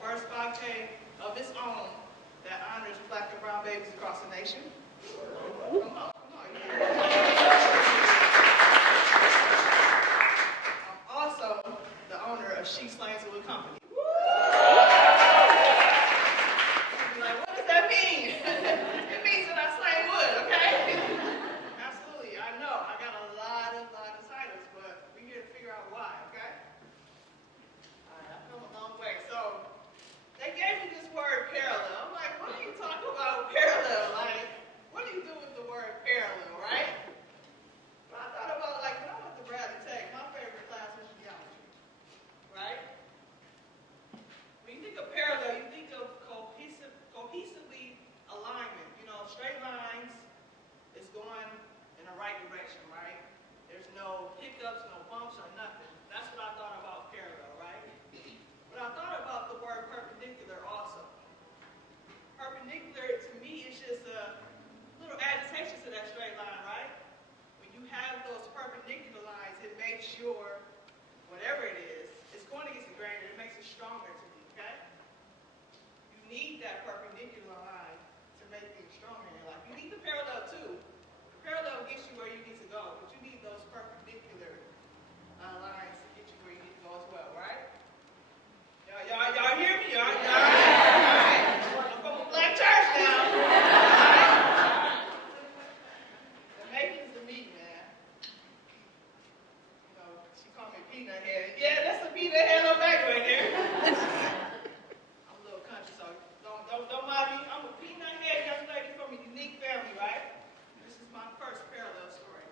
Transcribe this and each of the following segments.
first 5K of its own that honors Black and brown babies across the nation. Come on, come on. I'm also the owner of Sheets Lanes Wood Company. You're like, what does that mean? It means that I slay wood, okay? Absolutely, I know. I got a lot of titles, but we're here to figure out why, okay? All right, I've come a long way. So they gave me this word parallel. I'm like, what are you talking about parallel? Like, what do you do with the word parallel, right? But I thought about, like, when I went to Bradley Tech, my favorite class was geometry, right? When you think of parallel, you think of cohesively alignment. You know, straight lines is going in the right direction, right? There's no hiccups, no bumps, or nothing. That's what I thought about parallel, right? But I thought about the word perpendicular also. Perpendicular, to me, is just a little addition to that straight line, right? When you have those perpendicular lines, it makes your, whatever it is, it's going against the grain, and it makes it stronger to me, okay? You need that perpendicular line to make things stronger in your life. You need the parallel too. The parallel gets you where you need to go, but you need those perpendicular lines to get you where you need to go as well, right? Y'all hear me? Y'all right? I'm from a black church now. Right? The makings of me, man. You know, she called me peanut head. Yeah, that's a peanut head on back right there. I'm a little country, so don't mind me. I'm a peanut head young lady from a unique family, right? This is my first parallel story.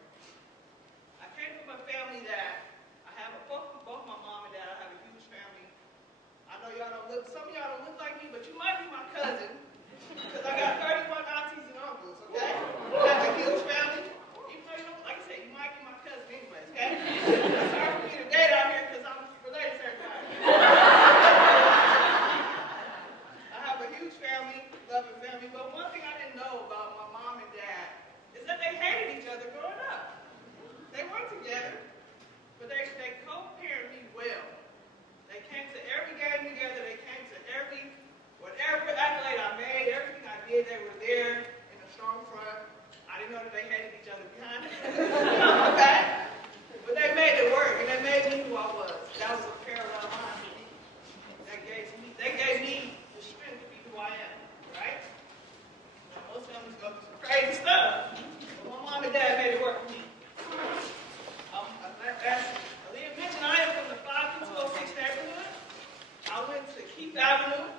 I came from a family that I have both my mom and dad. I have a huge family. I know y'all don't look, some of y'all don't look like me, but you might be my cousin, because I got 31 aunties and uncles, okay? I have a huge family. Even though you don't, like I said, you might be my cousin anyways, okay? It's hard for me to date out here because I'm related to everybody. I have a huge family, loving family, but one thing I didn't know about my mom and dad is that they hated each other growing up. They weren't together, but they co-parented me well. They came to every game together. They came to whatever accolade I made, everything I did, they were there in a strong front. I didn't know that they hated each other behind it. My back. But they made it work, and they made me who I was. That was a parallel line for me. That gave me the strength to be who I am, right? Now, most families go through some crazy stuff, but my mom and dad made it work for me. As Aaliyah mentioned, I am from the 5206 neighborhood. I went to Keith Avenue.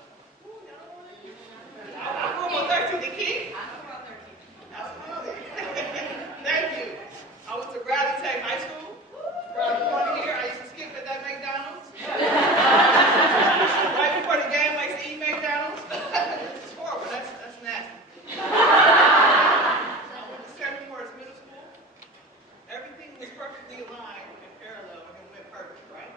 Ooh, y'all know it? I grew up on 13th and Keith. I grew up on 13th. Absolutely. Thank you. I went to Bradley Tech High School. Around the corner here, I used to skip at that McDonald's. Right before the game, I used to eat McDonald's. It's horrible. That's nasty. I went to St. Morris Middle School. Everything was perfectly aligned and parallel and went perfect, right?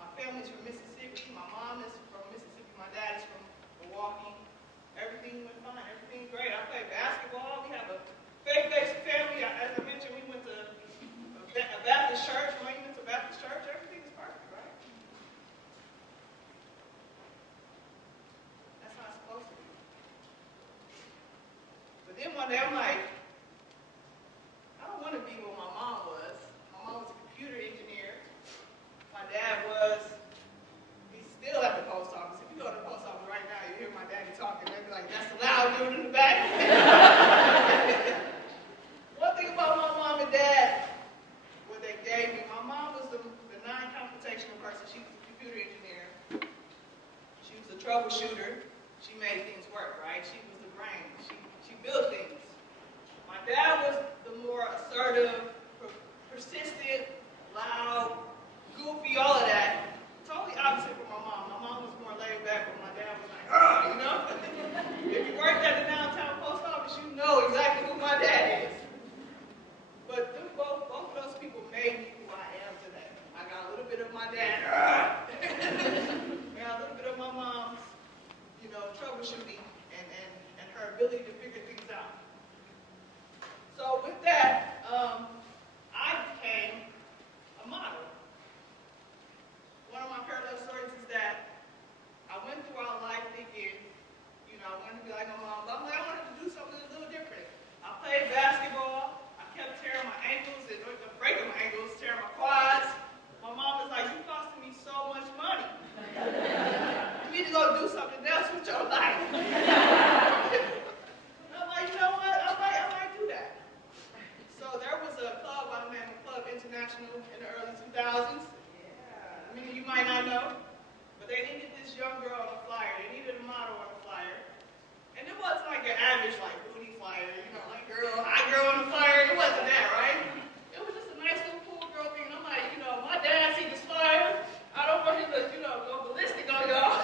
My family's from Mississippi. My mom is from Mississippi. My dad is from Milwaukee. Everything went fine. Everything's great. I played basketball. We have a faith-based family. As I mentioned, we went to a Baptist church. When we went to Baptist church, everything is perfect, right? That's how it's supposed to be. But then one day I'm like, I don't want to be what my mom was. My mom was a computer engineer. My dad was, he's still at the post office. If you go to the post office right now, you hear my daddy talking. They'd be like, that's the loud dude in the back. One thing about my mom and dad, what they gave me, my mom was the non-confrontational person. She was a computer engineer. She was a troubleshooter. She made things work, right? She was the brain. She built things. My dad was the more assertive, persistent, loud, goofy, all of that. Totally opposite from my mom. My mom was more laid back, but my dad was like, you know? If you worked at the downtown post office, you know exactly who my dad is. But both of those people made me who I am today. I got a little bit of my dad. I got a little bit of my mom's, troubleshooting and her ability to figure things out. So with that, I became a model. One of my parallel stories is that go do something else with your life. I'm like, you know what? I might do that. So there was a club by the name of Club International in the early 2000s. Many of you might not know, but they needed this young girl on the flyer. They needed a model on the flyer. And it wasn't like your average like booty flyer, like hot girl on the flyer. It wasn't that, right? It was just a nice little cool girl thing. And I'm like, my dad see this flyer. I don't want him to, go ballistic on y'all.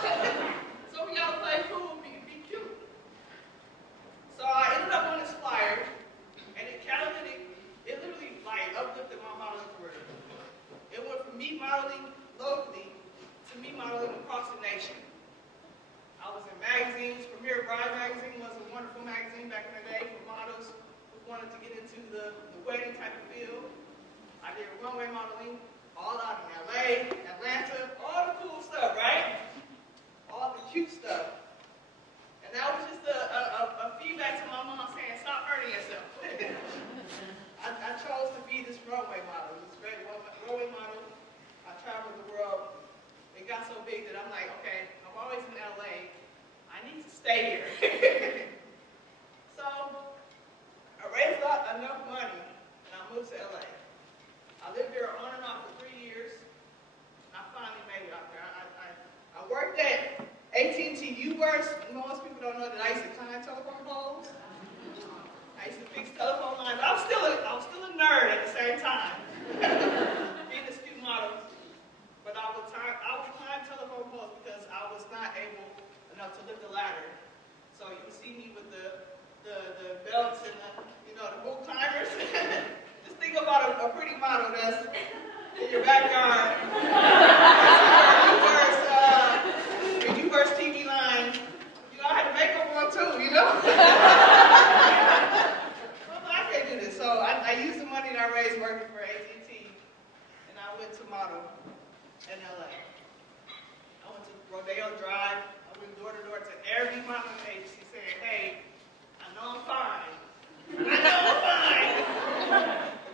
So we gotta play cool, be cute. So I ended up on this flyer, and it literally like uplifted my modeling career. It went from me modeling locally to me modeling across the nation. I was in magazines. Premier Bride magazine was a wonderful magazine back in the day for models who wanted to get into the wedding type of field. I did runway modeling all out in LA, Atlanta, all the cool stuff, right? All the cute stuff. And that was just a feedback to my mom saying, stop hurting yourself. I chose to be this runway model, this great runway model. I traveled the world. It got so big that I'm like, okay, I'm always in LA. I need to stay here. So I raised up enough money and I moved to LA. I lived there on and off for 3 years. And I finally made it out there. I worked at AT&T U-Burst. Most people don't know that I used to climb telephone poles. I used to fix telephone lines. I was still a nerd at the same time. Being a student model. But I would climb telephone poles because I was not able enough to lift the ladder. So you can see me with the belts and the boot climbers. Just think about a pretty model that's in your backyard. You burst TV line. I had to make up one too, I can't do this. So I used the money that I raised working for AT&T, and I went to model in LA. I went to Rodeo Drive. I went door to door to every modeling agency saying, hey, I know I'm fine.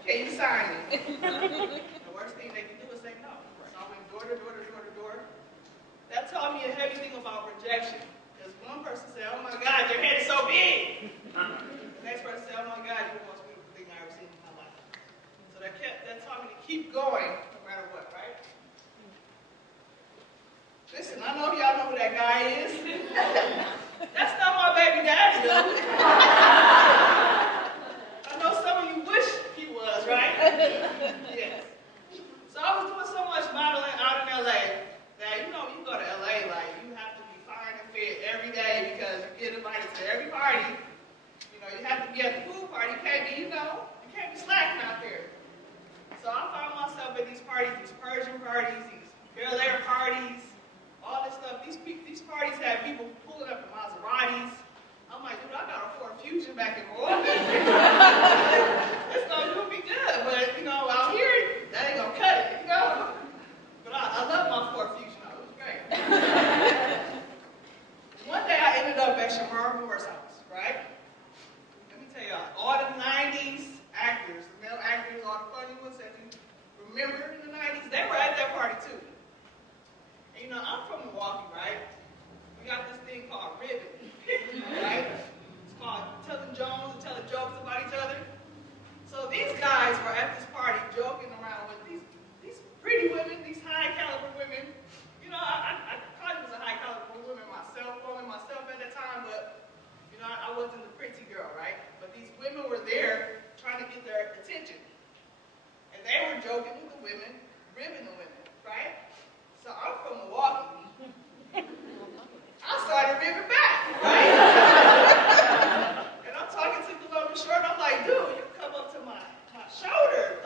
Can you sign me? The worst thing they can do is say no. So I went door to door to door to door. That taught me a heavy thing about rejection. Because one person said, oh my God, your head is so big. The next person said, oh my God, you're the most beautiful thing I've ever seen in my life. So that taught me to keep going no matter what, right? Listen, I know y'all know who that guy is. That's not my baby daddy, though. I know some of you wish he was, right? Yes. So I was doing so much modeling out in LA that, you go to LA, like, you have to be fine and fit every day because you get invited to every party. You have to be at the pool party. You can't be, you can't be slacking out there. So I found myself at these parties, these Persian parties, these Bel Air parties, all this stuff. These parties had people pulling up in Maseratis. I'm like, dude, I got a Ford Fusion back in Milwaukee. It's gonna do me good, but out here, that ain't gonna cut it, But I love my Ford Fusion. It was great. One day I ended up at Shamar Moore's house, right? Let me tell y'all, all the 90s actors, the male actors, all the funny ones that you remember in the 90s, they were at that party too. And I'm from Milwaukee, right? We got this thing called ribbon, right? It's called telling jokes and telling jokes about each other. So these guys were at this party joking around with these pretty women, these high caliber women. I probably was a high caliber woman myself, calling myself at the time, but I wasn't the pretty girl, right? But these women were there trying to get their attention. And they were joking with the women, ribbing the women, right? So I'm from Milwaukee. I started ribbing back, right? And I'm talking to the little short, I'm like, dude, you come up to my shoulder.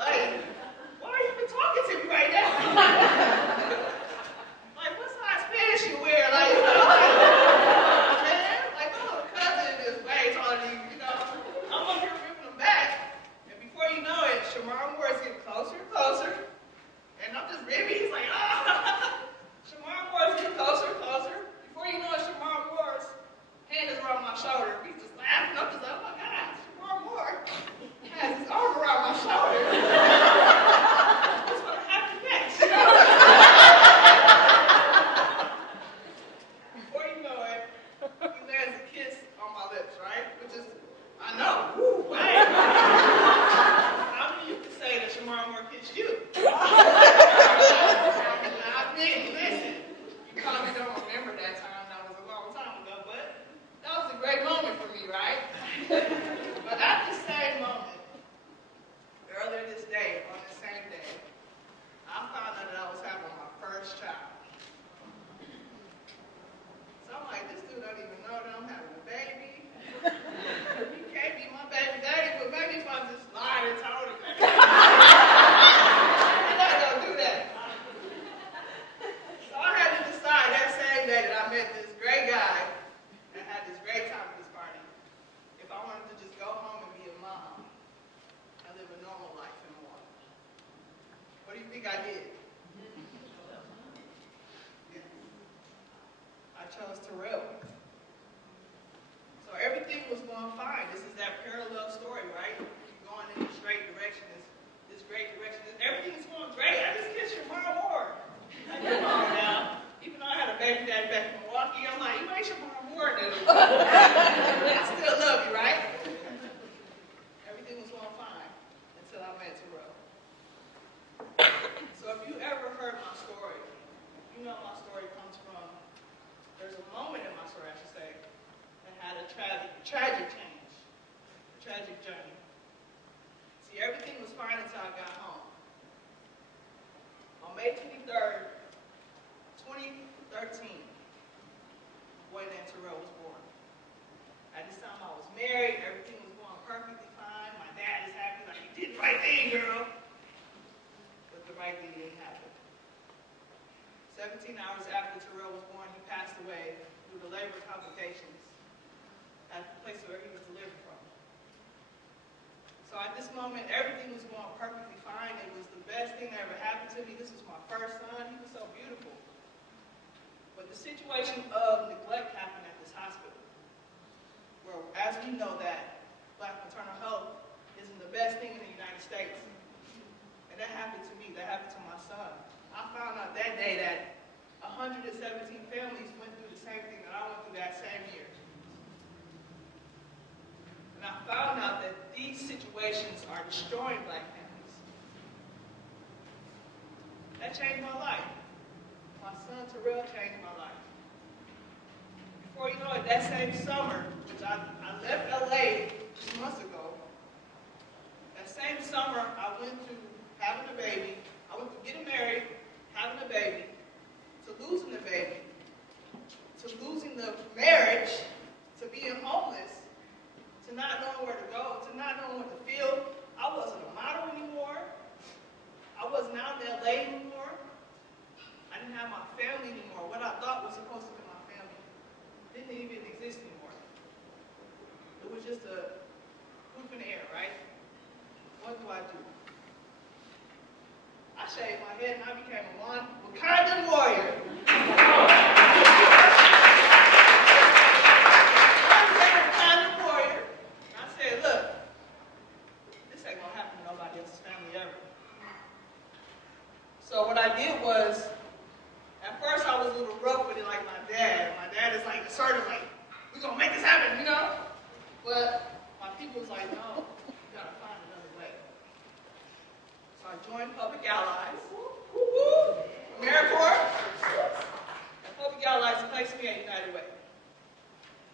I still love you, right? Everything was going fine until I met Terrell. So if you ever heard my story, you know my story comes from, there's a moment in my story, I should say, that had a tragic change, a tragic journey. See, everything was fine until I got home. On May 23rd, 2013, a boy named Terrell was born. At this time I was married, everything was going perfectly fine. My dad is happy, like, you did the right thing, girl. But the right thing didn't happen. 17 hours after Terrell was born, he passed away due to labor complications at the place where he was delivered from. So at this moment, everything was going perfectly fine. It was the best thing that ever happened to me. This was my first son. He was so beautiful. But the situation of neglect happened at this hospital, where, as we know, that Black maternal health isn't the best thing in the United States. And that happened to me. That happened to my son. I found out that day that 117 families went through the same thing that I went through that same year. And I found out that these situations are destroying Black families. That changed my life. My son Terrell changed my life. Before you know it, that same summer, which I left LA 2 months ago, that same summer I went to having a baby, I went to getting married, having a baby, to losing the baby, to losing the marriage, to being homeless, to not knowing where to go, to not knowing what to feel. I wasn't a model anymore. I wasn't out in LA anymore. I didn't have my family anymore. What I thought was supposed to be my family didn't even exist anymore. It was just a hoop in the air, right? What do I do? I shaved my head and I became a Wakandan warrior. So what I did was, at first I was a little rough with it like my dad. My dad is like assertive, like, we're going to make this happen, you know? But my people was like, no, you got to find another way. So I joined Public Allies, AmeriCorps, and Public Allies placed me at United Way.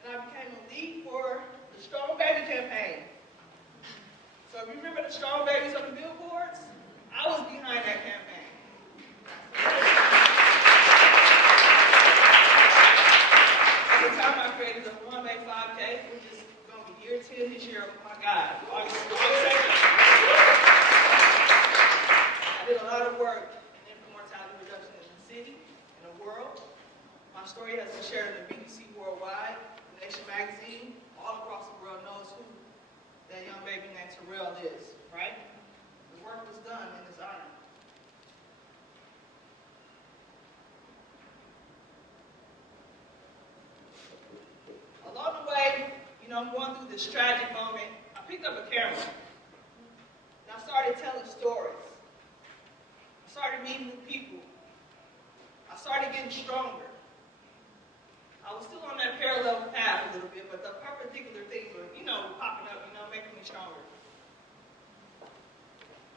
And I became a lead for the Strong Baby campaign. So if you remember the Strong Babies on the billboards, I was behind that campaign. At the time I created the 1-May 5K, which is going to be year 10 this year. Oh my God, August 2nd. I did a lot of work in infant mortality reduction in the city, in the world. My story has been shared in the BBC Worldwide, the Nation magazine. All across the world knows who that young baby named Terrell is, right? The work was done in his honor. Along the way, I'm going through this tragic moment. I picked up a camera, and I started telling stories. I started meeting new people. I started getting stronger. I was still on that parallel path a little bit, but the perpendicular things were, popping up, making me stronger.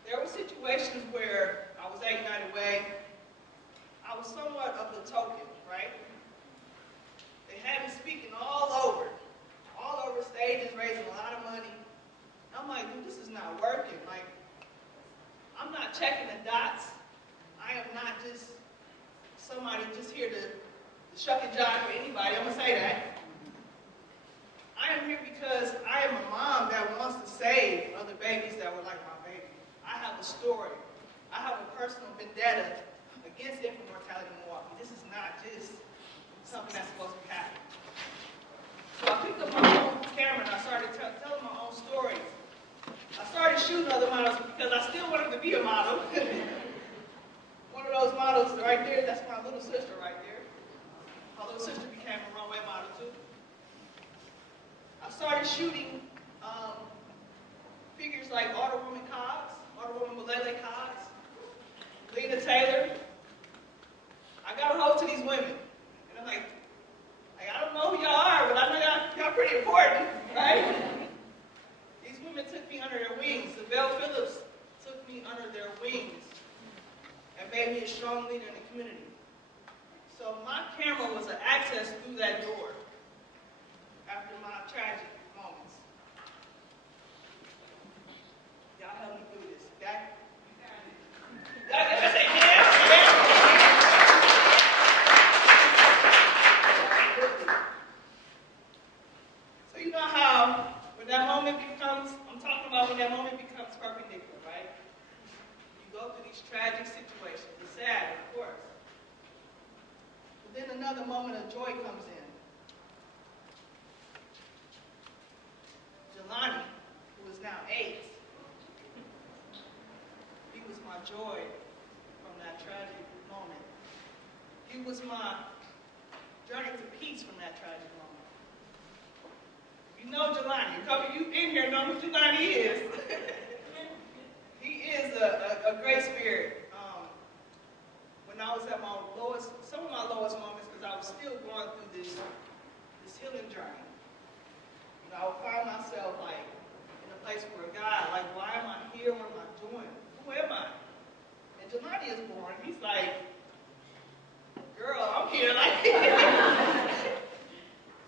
There were situations where I was at United Way. I was somewhat of the token, right? They had me speaking all over stages, raising a lot of money. I'm like, dude, this is not working. Like, I'm not checking the dots. I am not just somebody just here to shuck and jive for anybody. I'm going to say that. I am here because I am a mom that wants to save other babies that were like my baby. I have a story. I have a personal vendetta against infant mortality in Milwaukee. This is not just something that's supposed to be happening. So I picked up my own camera and I started telling my own stories. I started shooting other models because I still wanted to be a model. One of those models right there, that's my little sister right there. My little sister became a runway model too. I started shooting figures like Alderwoman Cobbs, Alderwoman Malele Cobbs, Lena Taylor. I got a hold to these women. And I'm like, I don't know who y'all are, but I know y'all camera was an access through that door after my tragic moments. Y'all help me do this, okay? I say yes, yes. So you know how when that moment becomes, I'm talking about when that moment becomes perpendicular, right? You go through these tragic situations. It's sad, of course. But then another moment of joy comes in. Jelani, who is now 8, he was my joy from that tragic moment. He was my journey to peace from that tragic moment. You know Jelani. A couple of you in here know who Jelani is. He is a great spirit. When I was at my lowest, some of my lowest moments, because I was still going through this healing journey. You know, I would find myself like in a place where God, like, why am I here? What am I doing? Who am I? And Jelani is born. He's like, girl, I'm here. Like,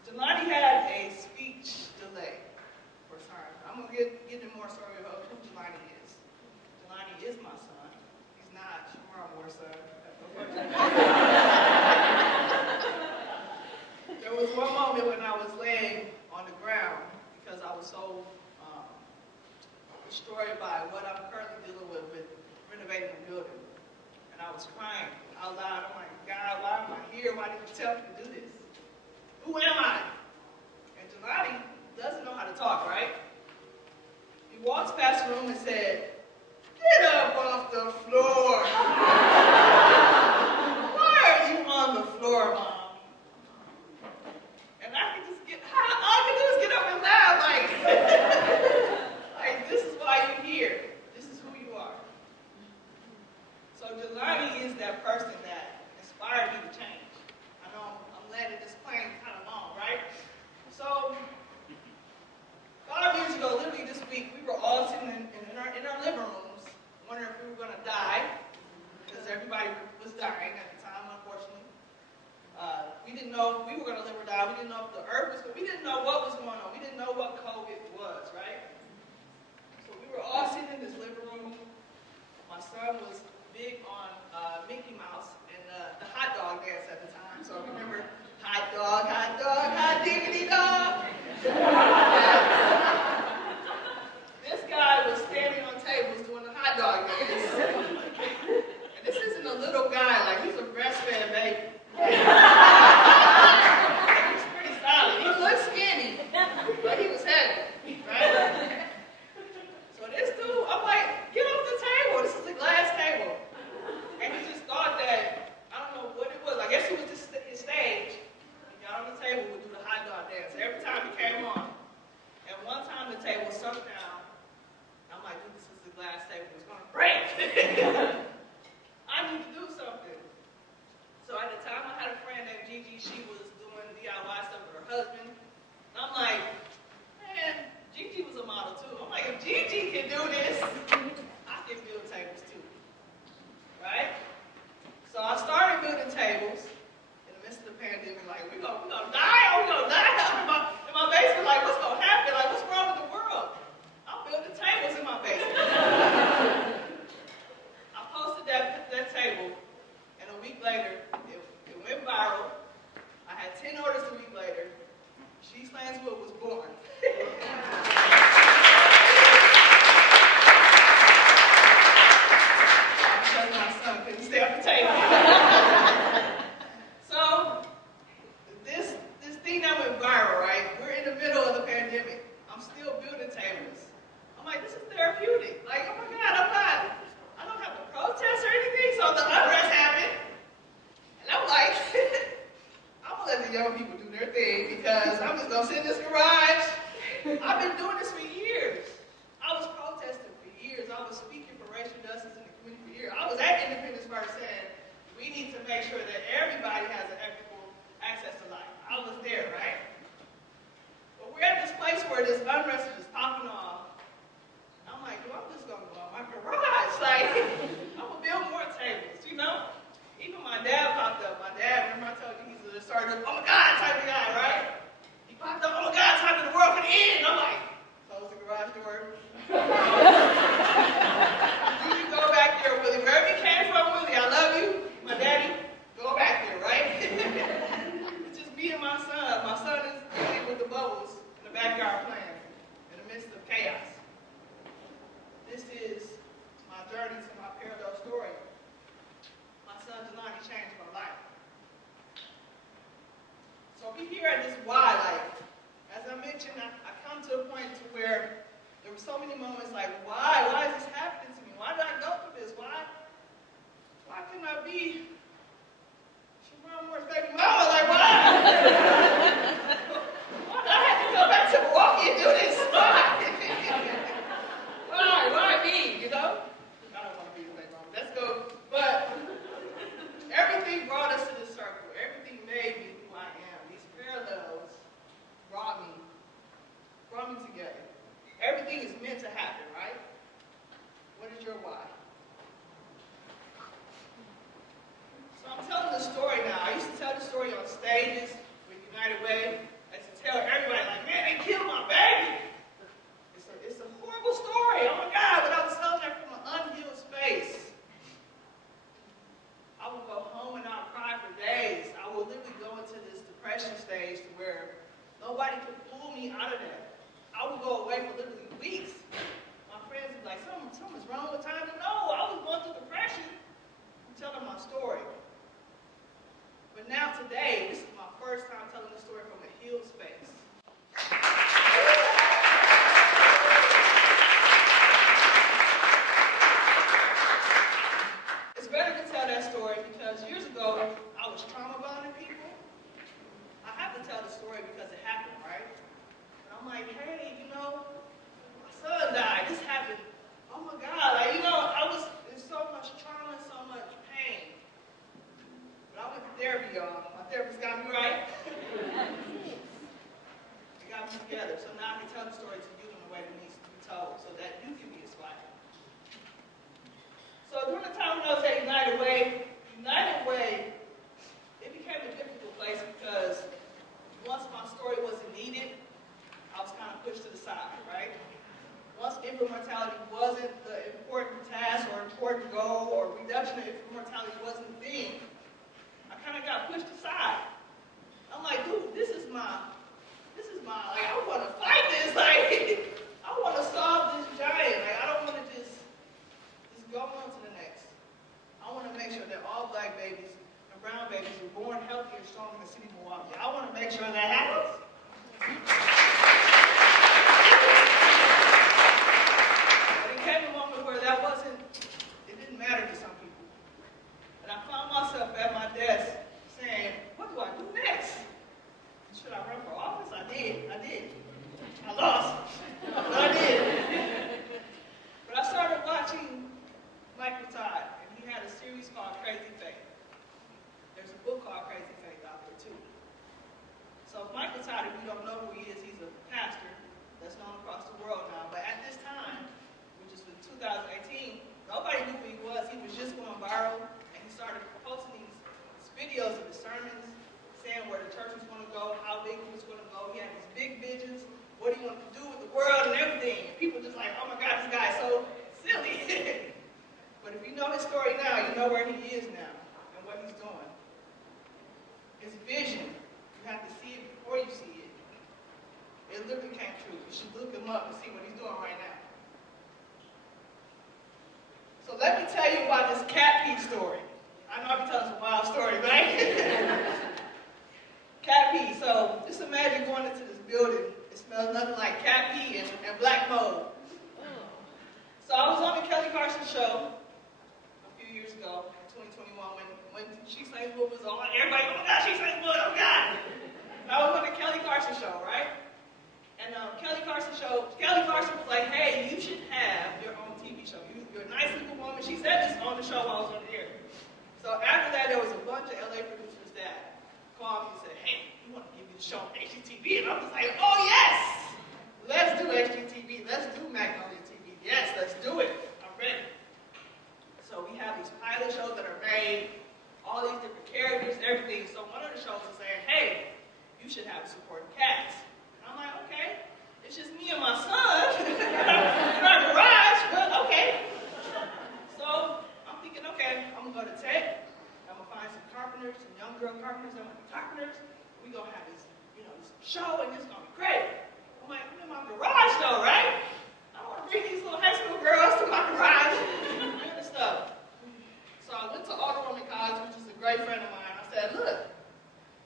Jelani had a speech delay for time. I'm gonna get into more story about who Jelani is. Jelani is my son. He's not Shamarmore's son. There was one moment when I was laying on the ground because I was so destroyed by what I'm currently dealing with renovating the building. And I was crying out loud. I'm like, God, why am I here? Why did you tell me to do this? Who am I? And Jelani doesn't know how to talk, right? He walks past the room and said, get up off the floor. Why are you on the floor, Mom? And I could just all I could do is get up and laugh, like, like, this is why you're here. This is who you are. So Jelani is that person that inspired me to change. I know I'm landing this plane kind of long, right? So 5 years ago, literally this week, we were all sitting in our living rooms, wondering if we were going to die, because everybody was dying at the time, unfortunately. We didn't know if we were going to live or die. We didn't know if the earth was going to, we didn't know what was going on. We didn't know what COVID was, right? So we were all sitting in this living room. My son was big on Mickey Mouse and the hot dog dance at the time. So remember, hot dog, hot diggity dog. This guy was standing on tables doing the hot dog dance. And this isn't a little guy, like he's a breastfed baby. He's pretty solid. He looked skinny, but he was heavy, right? So this dude, I'm like, get off the table. This is a glass table. And he just thought that, I don't know what it was. I guess it was just his stage. He got on the table, would do the hot dog dance every time he came on. And one time the table sunk down. I'm like, dude, this is the glass table. It's going to break. I need to do something. So at the time, I had a friend named Gigi. She was doing DIY stuff with her husband. And I'm like, man, Gigi was a model too. I'm like, if Gigi can do this, I can build tables too. Right? So I started building tables in the midst of the pandemic. Like, we gonna die? Are we gonna die? In my basement, like, what's gonna happen? Like, what's wrong with the world? I'm building tables in my basement. I posted that table, and a week later, it went viral. I had 10 orders a week later. She Slans Wood was born. Because my son couldn't stay off the table. So, this thing that went viral, right? We're in the middle of the pandemic. I'm still building tables. I'm like, this is therapeutic. Like, oh my God, I don't have to protest or anything. So the unrest happened. And I'm like, I'm going to let the young people do their thing because I'm just going to sit in this garage. I've been doing this for years. I was protesting for years. I was speaking for racial justice in the community for years. I was at Independence First saying, we need to make sure that everybody has an equitable access to life. I was there, right? But we're at this place where this unrest is just popping off. I'm like, dude, I'm just going to go in my garage. Like, I'm going to build more tables, you know? Even my dad popped up. My dad, remember I told you, he's we here at this why, like, as I mentioned, I come to a point to where there were so many moments like, why? Why is this happening to me? Why did I go through this? Why couldn't I be Moore's baby mama? Like, why? Why did I have to go back to Milwaukee and do this? Why me, you know? I don't want to be the baby mama. Let's go. But everything brought us to this circle. Everything made me who I am. These parallels brought me together. Everything is meant to happen, right? What is your why? So I'm telling the story now. I used to tell the story on stages with United Way. I used to tell everybody, like, man, they killed my baby. It's a horrible story. Oh my God, but I was telling that from an unhealed space. I would go home and I would cry for days. I would literally go into this depression stage to where nobody could pull me out of that. I would go away for literally weeks. My friends would be like, something's wrong with Tonda. No, I was going through depression. I'm telling my story. But now today, this is my first time telling the story from a healed space. It's better to tell that story because years ago, I was trauma bonding people. I have to tell the story because it happened, right? And I'm like, hey, you know, my son died. This happened. Oh my God, like, you know, I was in so much trauma and so much pain. But I went to therapy, y'all. My therapist got me right. It got me together. So now I can tell the story to you in the way that it needs to be told so that you can be inspired. So during the time when I was at United Way, it became a difficult place because once my story wasn't needed, I was kind of pushed to the side, right? Once infant mortality wasn't the important task or important goal, or reduction of infant mortality wasn't the thing, I kind of got pushed aside. I'm like, dude, this is my, like, I want to fight this, like, I want to solve this giant, like, I don't want to just go on to the next. I want to make sure that all black babies and brown babies are born healthy and strong in the city of Milwaukee. I want to make sure that happens. But it came a moment where it didn't matter to some people. And I found myself at my desk saying, what do I do next? Should I run for office? I did. I lost, but I did. But I started watching Michael Todd, and he had a series called Crazy Faith. There's a book called Crazy Faith out there too. So Michael Todd, if you don't know who he is, he's a pastor that's known across the world now. But at this time, which is in 2018, nobody knew who he was. He was just going viral, and he started posting these videos of his sermons, saying where the church was going to go, how big he was going to go. He had these big visions, what he wanted to do with the world and everything. And people just like, oh my God, this guy's so silly. But if you know his story now, you know where he is now and what he's doing. His vision, you have to see it before you see it. It literally came true. You should look him up and see what he's doing right now. So let me tell you about this cat pee story. I know I've been telling some wild stories, right? Cat pee. So just imagine going into this building. It smells nothing like cat pee and black mold. So I was on the Kelly Clarkson show a few years ago, in 2021, when She Sings Wood was on. Everybody, oh my God, She Sings Wood, oh God! And I was on the Kelly Clarkson show, right? And Kelly Clarkson was like, hey, you should have your own TV show. You're a nice little woman. She said this on the show while I was on the air. So after that, there was a bunch of LA producers that called me and said, hey, we want to give you the show on HGTV. And I was like, oh yes! Let's do HGTV. Let's do Magnolia TV. Yes, let's do it. I'm ready. So we have these pilot shows that are made, all these different characters, everything. So one of the shows is saying, hey, you should have a supporting cast. And I'm like, okay, it's just me and my son in our garage, but okay. So I'm thinking, okay, I'm going to go to Tech. I'm going to find some carpenters, some young girl carpenters that want to be carpenters. We're going to have this, this show, and it's going to be great. I'm like, I'm in my garage, though, right? I don't want to bring these little high school girls to my garage and stuff. So I went to Alderwoman College, which is a great friend of mine. I said, look,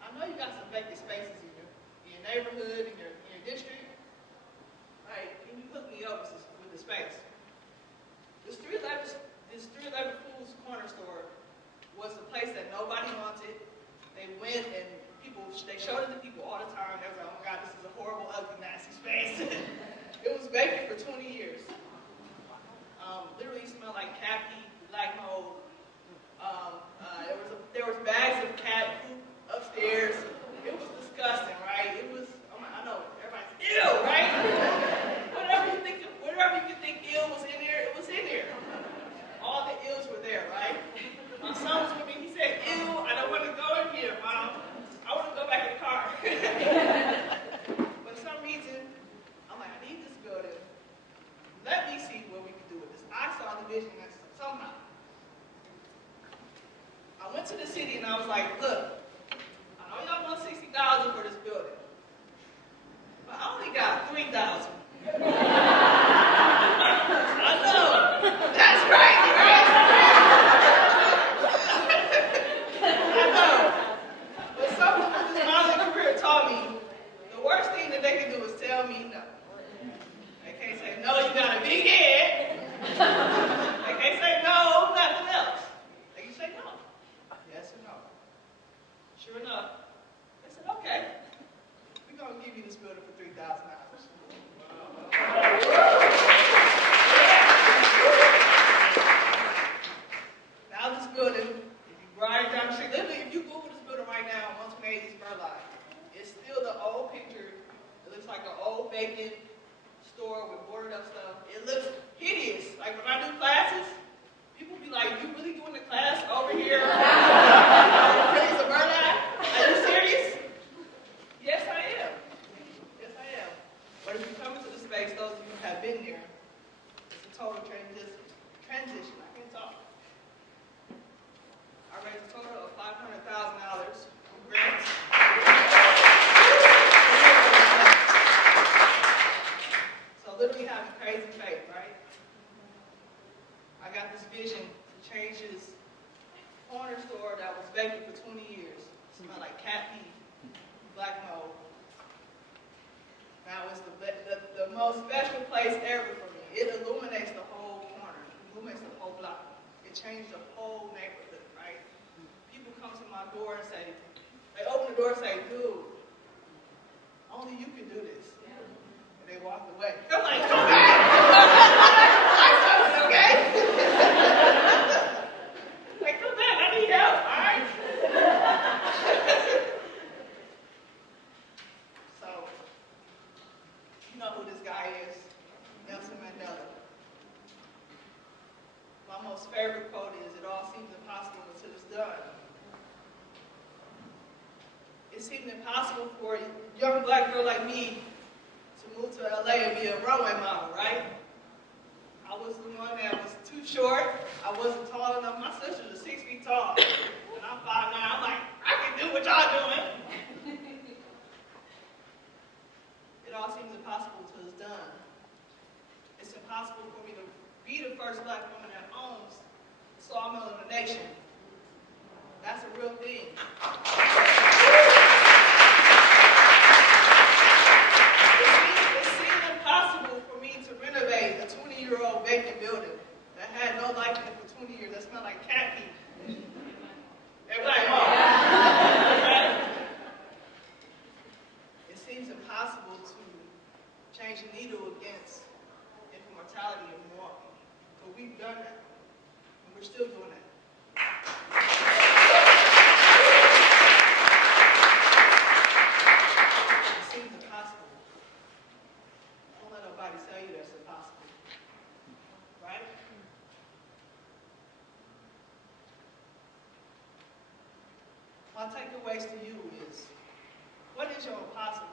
I know you got some vacant spaces in went and they showed it to people all the time. They was like, oh my God, this is a horrible, ugly, nasty space. It was vacant for 20 years. Literally smelled like cat pee, black mold. There was bags of cat poop upstairs. It was disgusting, right? It was, I know, everybody's ew, right? Whatever you could think ill was in there, it was in there. All the ills were there, right? My son was with me, he said, ew, I don't want to go in here, Mom. I want to go back in the car. But for some reason, I'm like, I need this building. Let me see what we can do with this. I saw the vision somehow. I went to the city and I was like, look, I know y'all want $60,000 for this building, but I only got $3,000. I know. That's crazy, right? I know. But something with this modeling career taught me, the worst thing that they can do is tell me no. They can't say, no, you got a big head. They can't say no, nothing else. They can say no. Yes or no. Sure enough, they said, okay, we're going to give you this building for $3,000. Now this building, if you ride down the street, literally if you Google this building right now, 128 East Burleigh, it's still the old picture. It looks like an old vacant store with boarded up stuff. It looks hideous. Like when I do classes, people be like, you really doing the class over here? East Burleigh? Are you serious? Yes, I am. Yes, I am. But if you come into the space, those of you who have been there, it's a total transition. I can't talk. I raised a total of $500,000 from grants. So literally having crazy faith, right? I got this vision to change this corner store that was vacant for 20 years. It smelled like cat pee, black mold. Now it's the most special place ever for me. It illuminates the whole corner. It illuminates the whole block. It changed the whole neighborhood, right? People come to my door and say, they open the door and say, dude, only you can do this. And they walk away. I'm like, come back! I'm coming, okay? Like, come back, I need help, all right? So, you know who this guy is, Nelson Mandela. My most favorite quote is, it all seems impossible until it's done. It seemed impossible for a young black girl like me to move to LA and be a runway model, right? I was the one that was too short. I wasn't tall enough. My sisters are 6 feet tall. And I'm 5'9". I'm like, I can do what y'all doing. It all seems impossible until it's done. It's impossible for me to be the first black woman that owns a sawmill in the nation. That's a real thing. It seemed impossible for me to renovate a 20-year-old vacant building that had no life in it for 20 years, that smelled like cat pee. They were like, oh. Right? It seems impossible to change the needle against infant mortality in Milwaukee. But we've done that. And we're still doing that. It seems impossible. Don't let nobody tell you that's impossible. Right? My takeaways to you is, what is your impossible?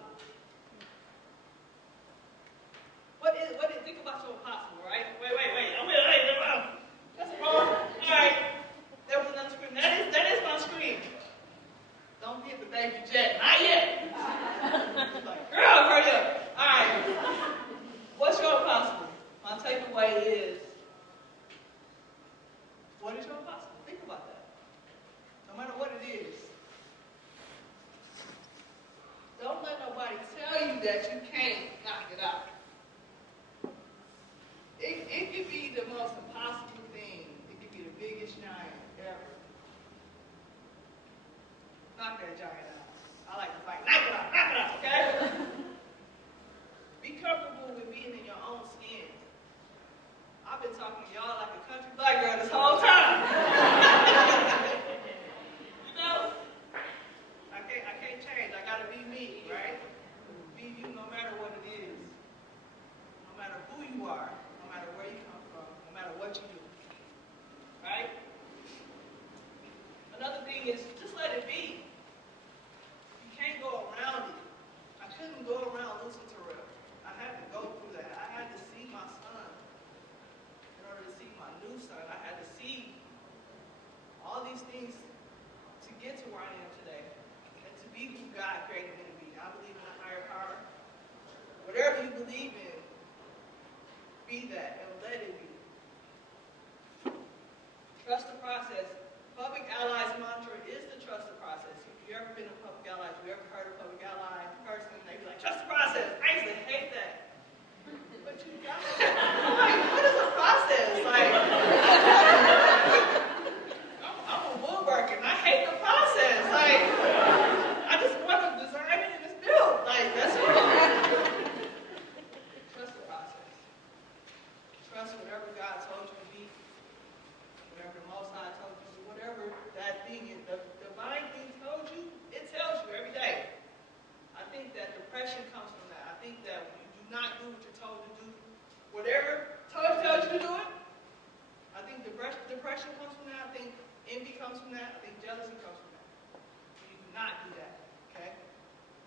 Think about your impossible, right? Wait. That's wrong. All right. There was another screen. That is my screen. Don't get the baby jet. Not yet. Like, girl, hurry up. All right. What's your impossible? My takeaway is, what is your impossible? Think about that. No matter what it is. Don't let nobody tell you that you can't knock it out. It could be the most impossible thing. It could be the biggest giant ever. Knock that giant right now. I like to fight. Knock it out, okay? Be comfortable with being in your own skin. I've been talking to y'all like a country black girl this whole time. You know? I can't change. I gotta be me, right? Be you no matter what it is. No matter who you are, no matter where you come from, no matter what you do. Right? Another thing is just let it be. You can't go around it. I couldn't go around losing Terrell. I had to go through that. I had to see my son. In order to see my new son, I had to see all these things to get to where I am today. And to be who God created me to be. I believe in a higher power. Whatever you believe in, be that and let it be. Trust the process. Public Ally's mantra is to trust the process. If you've ever been a public ally, if you've ever heard a public ally person, they be like, trust the process. I used to hate that. But you got it. I'm like, what is a process? Like, I'm a woodworker and I hate the process. Like, I just want to design it and it's built. Like, that's it. Trust the process. Trust whatever God told you to be. Whatever the Most High told you, whatever that thing is, the divine thing told you, it tells you every day. I think that depression comes from that. I think that when you do not do what you're told to do, whatever tells you to do it, I think depression comes from that. I think envy comes from that. I think jealousy comes from that. You do not do that, okay?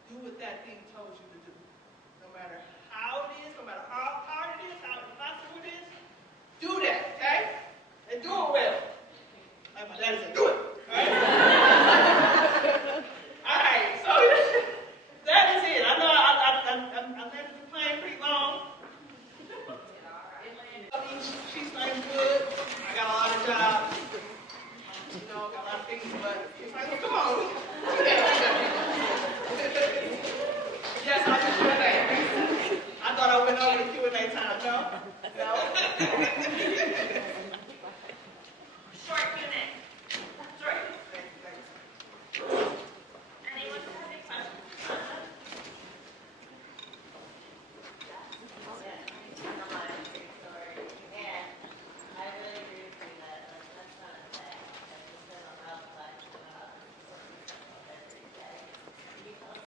Do what that thing told you to do. No matter how it is, no matter how hard it is, how impossible it is, do that, okay? And do it well. Like my daddy said, do it. Alright? Alright, so that is it. I know I landed the plane pretty long. She's like good. I got a lot of jobs. You know, got a lot of things, but she's like, well, come on. Yes, I'll do Q&A. I thought I went over the Q&A time. No?